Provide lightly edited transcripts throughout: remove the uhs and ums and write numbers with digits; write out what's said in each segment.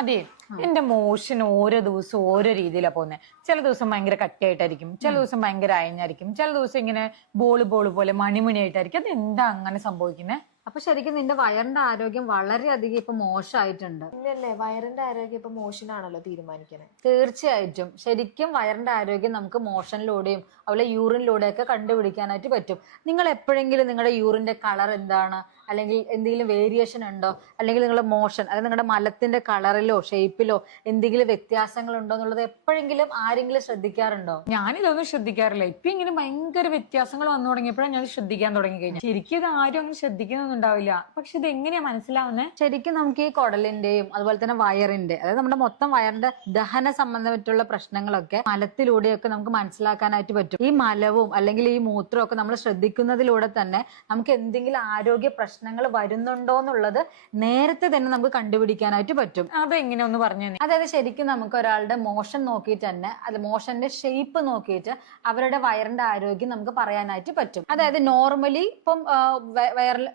അതെ. എന്റെ മോഷൻ ഓരോ ദിവസവും ഓരോ രീതിയിലാണ് പോകുന്നത്. ചില ദിവസം ഭയങ്കര കട്ടിയായിട്ടായിരിക്കും, ചില ദിവസം ഭയങ്കര അയഞ്ഞായിരിക്കും, ചില ദിവസം ഇങ്ങനെ ബോള് പോലെ മണിമണിയായിട്ടായിരിക്കും. അത് എന്താ അങ്ങനെ സംഭവിക്കുന്നത്? അപ്പൊ ശരിക്കും നിന്റെ വയറിന്റെ ആരോഗ്യം വളരെയധികം ഇപ്പൊ മോശമായിട്ടുണ്ട്. ഇല്ലല്ലേ, വയറിന്റെ ആരോഗ്യം ഇപ്പൊ മോഷനാണല്ലോ തീരുമാനിക്കണേ. തീർച്ചയായിട്ടും ശരിക്കും വയറിന്റെ ആരോഗ്യം നമുക്ക് മോഷനിലൂടെയും അതുപോലെ യൂറിനിലൂടെയൊക്കെ കണ്ടുപിടിക്കാനായിട്ട് പറ്റും. നിങ്ങൾ എപ്പോഴെങ്കിലും നിങ്ങളുടെ യൂറിന്റെ കളർ എന്താണ്, അല്ലെങ്കിൽ എന്തെങ്കിലും വേരിയേഷൻ ഉണ്ടോ, അല്ലെങ്കിൽ നിങ്ങളുടെ മോഷൻ അതായത് നിങ്ങളുടെ മലത്തിന്റെ കളറിലോ ഷേപ്പിലോ എന്തെങ്കിലും വ്യത്യാസങ്ങൾ ഉണ്ടോ എന്നുള്ളത് എപ്പോഴെങ്കിലും ആരെങ്കിലും ശ്രദ്ധിക്കാറുണ്ടോ? ഞാനിതൊന്നും ശ്രദ്ധിക്കാറില്ല. ഇപ്പൊ ഇങ്ങനെ ഭയങ്കര വ്യത്യാസങ്ങൾ വന്നു തുടങ്ങിയപ്പോഴാണ് ഞാൻ ശ്രദ്ധിക്കാൻ തുടങ്ങി കഴിഞ്ഞാൽ. ശരിക്കും ഇത് ആരും അങ്ങനെ ശ്രദ്ധിക്കുന്നൊന്നും ഉണ്ടാവില്ല. പക്ഷെ ഇത് എങ്ങനെയാ മനസ്സിലാവുന്നത്? ശരിക്കും നമുക്ക് ഈ കുടലിന്റെയും അതുപോലെ തന്നെ വയറിന്റെ അതായത് നമ്മുടെ മൊത്തം വയറിന്റെ ദഹന സംബന്ധമായിട്ടുള്ള പ്രശ്നങ്ങളൊക്കെ മലത്തിലൂടെയൊക്കെ നമുക്ക് മനസ്സിലാക്കാനായിട്ട് പറ്റും. ഈ മലവും അല്ലെങ്കിൽ ഈ മൂത്രവും ഒക്കെ നമ്മൾ ശ്രദ്ധിക്കുന്നതിലൂടെ തന്നെ നമുക്ക് എന്തെങ്കിലും ആരോഗ്യ പ്രശ്നങ്ങൾ വരുന്നുണ്ടോ എന്നുള്ളത് നേരത്തെ തന്നെ നമുക്ക് കണ്ടുപിടിക്കാനായിട്ട് പറ്റും. അതെങ്ങനെ ഒന്ന് പറഞ്ഞു തന്നെ. അതായത് ശരിക്കും നമുക്ക് ഒരാളുടെ മോഷൻ നോക്കിയിട്ട് തന്നെ അത് മോഷന്റെ ഷേപ്പ് നോക്കിയിട്ട് അവരുടെ വയറിന്റെ ആരോഗ്യം നമുക്ക് പറയാനായിട്ട് പറ്റും. അതായത് നോർമലി ഇപ്പം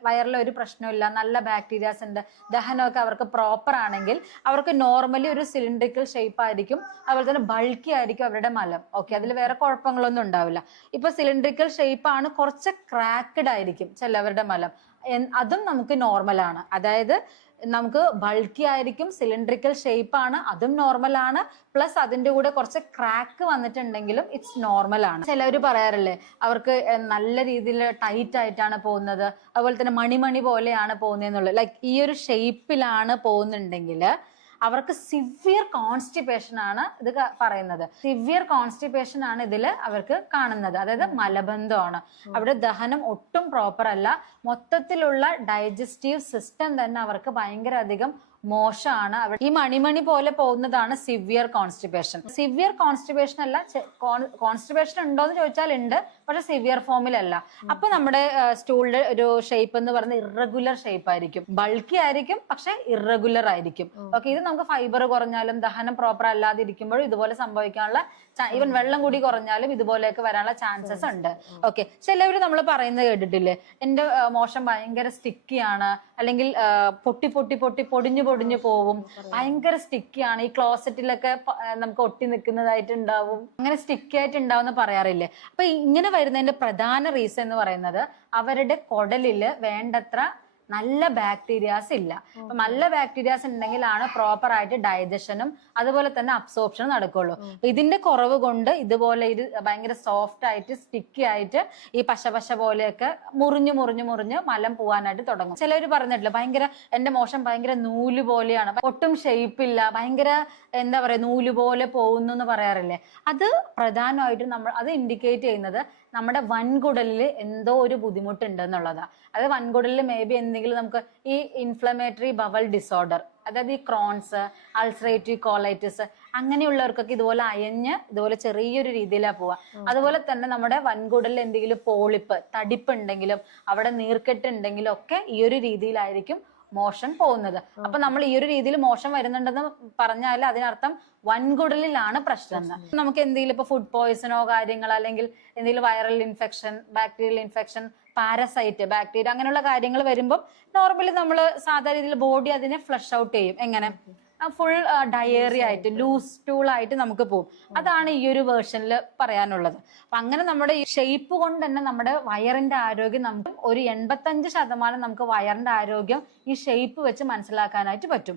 വയറിലെ ഒരു പ്രശ്നമില്ല, നല്ല ബാക്ടീരിയാസ് ഉണ്ട്, ദഹനമൊക്കെ അവർക്ക് പ്രോപ്പർ ആണെങ്കിൽ അവർക്ക് നോർമലി ഒരു സിലിണ്ടറിക്കൽ ഷേപ്പ് ആയിരിക്കും, അതുപോലെ തന്നെ ബൾക്കി ആയിരിക്കും അവരുടെ മലം. ഓക്കെ, അതിൽ വേറെ കുഴപ്പങ്ങളൊന്നും ഉണ്ടാവില്ല. ഇപ്പൊ സിലിണ്ടറിക്കൽ ഷേപ്പ് ആണ്, കുറച്ച് ക്രാക്ക്ഡ് ആയിരിക്കും ചിലവരുടെ മലം, അതും നമുക്ക് നോർമലാണ്. അതായത് നമുക്ക് ബൾക്കി ആയിരിക്കും, സിലിണ്ടറിക്കൽ ഷേപ്പ് ആണ്, അതും നോർമൽ ആണ്. പ്ലസ് അതിന്റെ കൂടെ കുറച്ച് ക്രാക്ക് വന്നിട്ടുണ്ടെങ്കിലും ഇറ്റ്സ് നോർമൽ ആണ്. ചിലവർ പറയാറില്ലേ അവർക്ക് നല്ല രീതിയിൽ ടൈറ്റ് ആയിട്ടാണ് പോകുന്നത്, അതുപോലെ തന്നെ മണിമണി പോലെയാണ് പോകുന്നതെന്നുള്ളത്. ലൈക്ക് ഈ ഒരു ഷേപ്പിലാണ് പോകുന്നുണ്ടെങ്കിൽ അവർക്ക് സിവിയർ കോൺസ്റ്റിപ്പേഷൻ ആണ് ഇത് പറയുന്നത്. സിവിയർ കോൺസ്റ്റിപ്പേഷൻ ആണ് ഇതിൽ അവർക്ക് കാണുന്നത്. അതായത് മലബന്ധമാണ്, അവിടെ ദഹനം ഒട്ടും പ്രോപ്പർ അല്ല, മൊത്തത്തിലുള്ള ഡൈജസ്റ്റീവ് സിസ്റ്റം തന്നെ അവർക്ക് ഭയങ്കര അധികം മോശമാണ്. ഈ മണിമണി പോലെ പോകുന്നതാണ് സിവിയർ കോൺസ്റ്റിപ്പേഷൻ. സിവിയർ കോൺസ്റ്റിപ്പേഷൻ അല്ല, കോൺസ്റ്റിപ്പേഷൻ ഉണ്ടോ എന്ന് ചോദിച്ചാൽ ഉണ്ട്, പക്ഷെ സിവിയർ ഫോമിലല്ല. അപ്പൊ നമ്മുടെ സ്റ്റൂളിന്റെ ഒരു ഷേപ്പ് എന്ന് പറയുന്നത് ഇറഗുലർ ഷേപ്പ് ആയിരിക്കും, ബൾക്കി ആയിരിക്കും പക്ഷെ ഇറഗുലർ ആയിരിക്കും. ഓക്കെ, ഇത് നമുക്ക് ഫൈബർ കുറഞ്ഞാലും ദഹനം പ്രോപ്പർ അല്ലാതെ ഇരിക്കുമ്പോഴും ഇതുപോലെ സംഭവിക്കാനുള്ള, ഈവൻ വെള്ളം കൂടി കുറഞ്ഞാലും ഇതുപോലെയൊക്കെ വരാനുള്ള ചാൻസസ് ഉണ്ട്. ഓക്കെ, ചിലവര് നമ്മൾ പറയുന്നത് കേട്ടിട്ടില്ലേ, എന്റെ മോശം ഭയങ്കര സ്റ്റിക്കിയാണ്, അല്ലെങ്കിൽ പൊടിഞ്ഞു പോവും, ഭയങ്കര സ്റ്റിക്കിയാണ്, ഈ ക്ലോസറ്റിലൊക്കെ നമുക്ക് ഒട്ടി നിൽക്കുന്നതായിട്ട് ഉണ്ടാവും, അങ്ങനെ സ്റ്റിക്കി ആയിട്ട് ഉണ്ടാവും പറയാറില്ലേ. അപ്പൊ ഇങ്ങനെ വരുന്നതിന്റെ പ്രധാന റീസൺ എന്ന് പറയുന്നത് അവരുടെ കുടലില് വേണ്ടത്ര നല്ല ബാക്ടീരിയാസ് ഇല്ല. അപ്പൊ നല്ല ബാക്ടീരിയാസ് ഉണ്ടെങ്കിലാണ് പ്രോപ്പർ ആയിട്ട് ഡൈജഷനും അതുപോലെ തന്നെ അബ്സോർപ്ഷനും നടക്കുള്ളൂ. ഇതിന്റെ കുറവ് കൊണ്ട് ഇതുപോലെ ഇത് ഭയങ്കര സോഫ്റ്റ് ആയിട്ട് സ്റ്റിക്കി ആയിട്ട് ഈ പശ പോലെയൊക്കെ മുറിഞ്ഞ് മലം പോവാനായിട്ട് തുടങ്ങും. ചിലവർ പറഞ്ഞിട്ടില്ല ഭയങ്കര എന്റെ മോശം ഭയങ്കര നൂല് പോലെയാണ്, ഒട്ടും ഷേപ്പില്ല, ഭയങ്കര എന്താ പറയാ നൂല് പോലെ പോകുന്നു എന്ന് പറയാറില്ലേ. അത് പ്രധാനമായിട്ടും നമ്മൾ അത് ഇൻഡിക്കേറ്റ് ചെയ്യുന്നത് നമ്മുടെ വൻകുടലിൽ എന്തോ ഒരു ബുദ്ധിമുട്ടുണ്ട് എന്നുള്ളതാ. അത് വൻകുടലിൽ മേ ബി എന്തെങ്കിലും നമുക്ക് ഈ ഇൻഫ്ലമേറ്ററി ബവൽ ഡിസോർഡർ, അതായത് ഈ ക്രോൺസ്, അൾസറേറ്റീവ് കോളൈറ്റിസ് അങ്ങനെയുള്ളവർക്കൊക്കെ ഇതുപോലെ അയഞ്ഞ് ഇതുപോലെ ചെറിയൊരു രീതിയിലാണ് പോവുക. അതുപോലെ തന്നെ നമ്മുടെ വൻകുടലിൽ എന്തെങ്കിലും പോളിപ്പ്, തടിപ്പ് ഉണ്ടെങ്കിലും അവിടെ നീർക്കെട്ട് ഉണ്ടെങ്കിലും ഒക്കെ ഈ ഒരു രീതിയിലായിരിക്കും മോഷൻ പോകുന്നത്. അപ്പൊ നമ്മൾ ഈ ഒരു രീതിയിൽ മോശം വരുന്നുണ്ടെന്ന് പറഞ്ഞാൽ അതിനർത്ഥം വൻകുടലിലാണ് പ്രശ്നം എന്ന്. നമുക്ക് എന്തെങ്കിലും ഇപ്പൊ ഫുഡ് പോയ്സണോ കാര്യങ്ങൾ, അല്ലെങ്കിൽ എന്തെങ്കിലും viral infection, bacterial infection, parasite, bacteria അങ്ങനെയുള്ള കാര്യങ്ങൾ വരുമ്പോൾ നോർമലി നമ്മൾ സാധാരണ രീതിയിൽ ബോഡി അതിനെ ഫ്ലഷ് ഔട്ട് ചെയ്യും. എങ്ങനെ? ഫുൾ ഡയേറി ആയിട്ട്, ലൂസ് സ്റ്റൂൾ ആയിട്ട് നമുക്ക് പോകും. അതാണ് ഈ ഒരു വേർഷനിൽ പറയാനുള്ളത്. അപ്പൊ അങ്ങനെ നമ്മുടെ ഈ ഷേപ്പ് കൊണ്ട് തന്നെ നമ്മുടെ വയറിന്റെ ആരോഗ്യം നമുക്ക് ഒരു 85% നമുക്ക് വയറിന്റെ ആരോഗ്യം ഈ ഷേപ്പ് വെച്ച് മനസ്സിലാക്കാനായിട്ട് പറ്റും.